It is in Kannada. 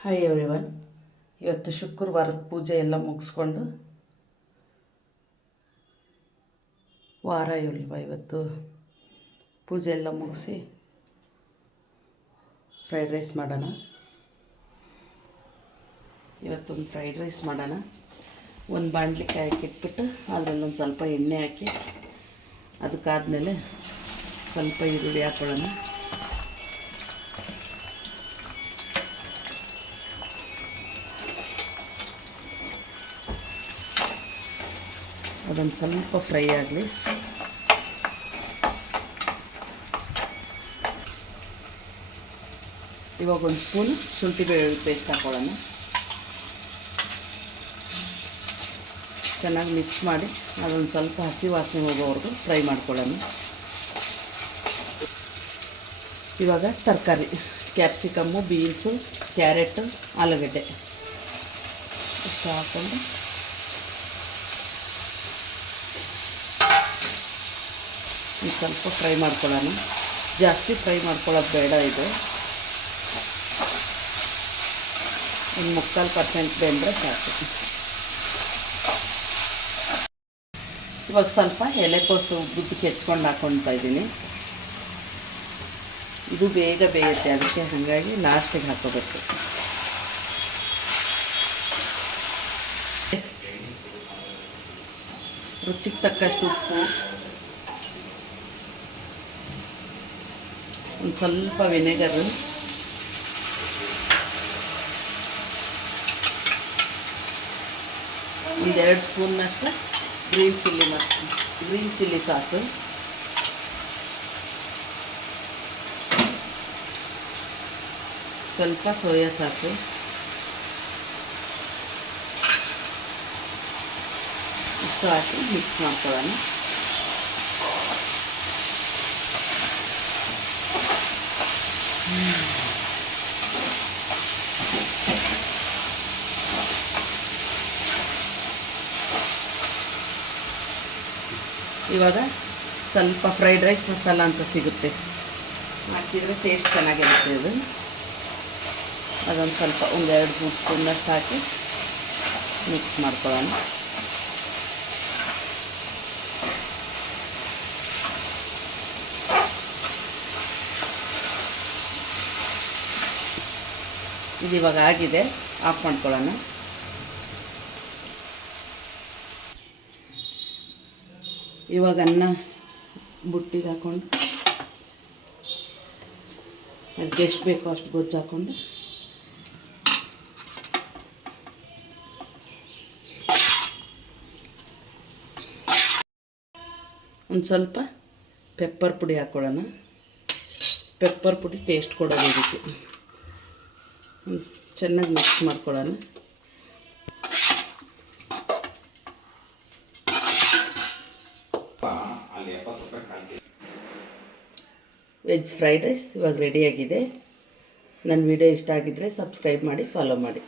Hi everyone. ಇವತ್ತು ಶುಕ್ರವಾರದ ಪೂಜೆ ಎಲ್ಲ ಮುಗಿಸ್ಕೊಂಡು ವಾರ ಇಲ್ವಾ ಇವತ್ತು ಪೂಜೆ ಎಲ್ಲ ಮುಗಿಸಿ ಫ್ರೈಡ್ ರೈಸ್ ಮಾಡೋಣ. ಇವತ್ತೊಂದು ಫ್ರೈಡ್ ರೈಸ್ ಮಾಡೋಣ. ಒಂದು ಬಾಣಲಿ ಹಾಕಿಟ್ಬಿಟ್ಟು ಅದರಲ್ಲೊಂದು ಸ್ವಲ್ಪ ಎಣ್ಣೆ ಹಾಕಿ ಅದಕ್ಕಾದಮೇಲೆ ಸ್ವಲ್ಪ ಈರುಳ್ಳಿ ಹಾಕೊಳ್ಳೋಣ. ಅದೊಂದು ಸ್ವಲ್ಪ ಫ್ರೈ ಆಗಲಿ. ಇವಾಗ ಒಂದು ಸ್ಪೂನ್ ಶುಂಠಿ ಬೆಳ್ಳುಳ್ಳಿ ಪೇಸ್ಟ್ ಹಾಕೊಳ್ಳೋಣ. ಚೆನ್ನಾಗಿ ಮಿಕ್ಸ್ ಮಾಡಿ ಅದೊಂದು ಸ್ವಲ್ಪ ಹಸಿ ವಾಸನೆ ಹೋಗೋವರೆಗೂ ಫ್ರೈ ಮಾಡ್ಕೊಳ್ಳೋಣ. ಇವಾಗ ತರಕಾರಿ ಕ್ಯಾಪ್ಸಿಕಮ್ಮು, ಬೀನ್ಸು, ಕ್ಯಾರೆಟು, ಆಲೂಗಡ್ಡೆ ಇಷ್ಟು ಹಾಕ್ಕೊಂಡು ಸ್ವಲ್ಪ ಫ್ರೈ ಮಾಡ್ಕೊಳ್ಳೋಣ. ಜಾಸ್ತಿ ಫ್ರೈ ಮಾಡ್ಕೊಳ್ಳೋದು ಬೇಡ. ಇದು ಒಂದು 3/4% ಬೆಂದರೆ ಸಾಕು. ಇವಾಗ ಸ್ವಲ್ಪ ಎಲೆಕೋಸು ಉದ್ದಕ್ಕೆ ಹೆಚ್ಕೊಂಡು ಹಾಕ್ಕೊಳ್ತಾ ಇದ್ದೀನಿ. ಇದು ಬೇಗ ಬೇಯುತ್ತೆ, ಅದಕ್ಕೆ ಹಾಗಾಗಿ ಲಾಸ್ಟಿಗೆ ಹಾಕೋಬೇಕು. ರುಚಿಗೆ ತಕ್ಕಷ್ಟು ಉಪ್ಪು, ಒಂದು ಸ್ವಲ್ಪ ವಿನೆಗರು, ಒಂದು 2 ಸ್ಪೂನ್ನಷ್ಟು ಗ್ರೀನ್ ಚಿಲ್ಲಿ ಸಾಸು, ಸ್ವಲ್ಪ ಸೋಯಾ ಸಾಸು, ಇಷ್ಟು ಹಾಕಿ ಮಿಕ್ಸ್ ಮಾಡ್ಕೊಳ್ಳೋಣ. ಇವಾಗ ಸ್ವಲ್ಪ ಫ್ರೈಡ್ ರೈಸ್ ಮಸಾಲ ಅಂತ ಸಿಗುತ್ತೆ, ಹಾಕಿದರೆ ಟೇಸ್ಟ್ ಚೆನ್ನಾಗಿರುತ್ತೆ. ಅದು ಅದೊಂದು ಸ್ವಲ್ಪ 1-2 ಸ್ಪೂನಷ್ಟು ಹಾಕಿ ಮಿಕ್ಸ್ ಮಾಡ್ಕೊಳ್ಳೋಣ. ಇದು ಇವಾಗ ಆಗಿದೆ, ಆಫ್ ಮಾಡ್ಕೊಳ್ಳೋಣ. ಇವಾಗ ಅನ್ನ ಬುಟ್ಟಿಗೆ ಹಾಕ್ಕೊಂಡು ಅದಕ್ಕೆ ಎಷ್ಟು ಬೇಕೋ ಅಷ್ಟು ಗೊಜ್ಜು ಹಾಕ್ಕೊಂಡು ಒಂದು ಸ್ವಲ್ಪ ಪೆಪ್ಪರ್ ಪುಡಿ ಹಾಕ್ಕೊಳ್ಳೋಣ. ಪೆಪ್ಪರ್ ಪುಡಿ ಟೇಸ್ಟ್ ಕೊಡೋದು ಇದಕ್ಕೆ. ಚೆನ್ನಾಗಿ ಮಿಕ್ಸ್ ಮಾಡ್ಕೊಳ್ಳೋಣ. ವೆಜ್ ಫ್ರೈಡ್ ರೈಸ್ ಇವಾಗ ರೆಡಿಯಾಗಿದೆ. ನನ್ನ ವಿಡಿಯೋ ಇಷ್ಟ ಆಗಿದ್ದರೆ ಸಬ್ಸ್ಕ್ರೈಬ್ ಮಾಡಿ, ಫಾಲೋ ಮಾಡಿ.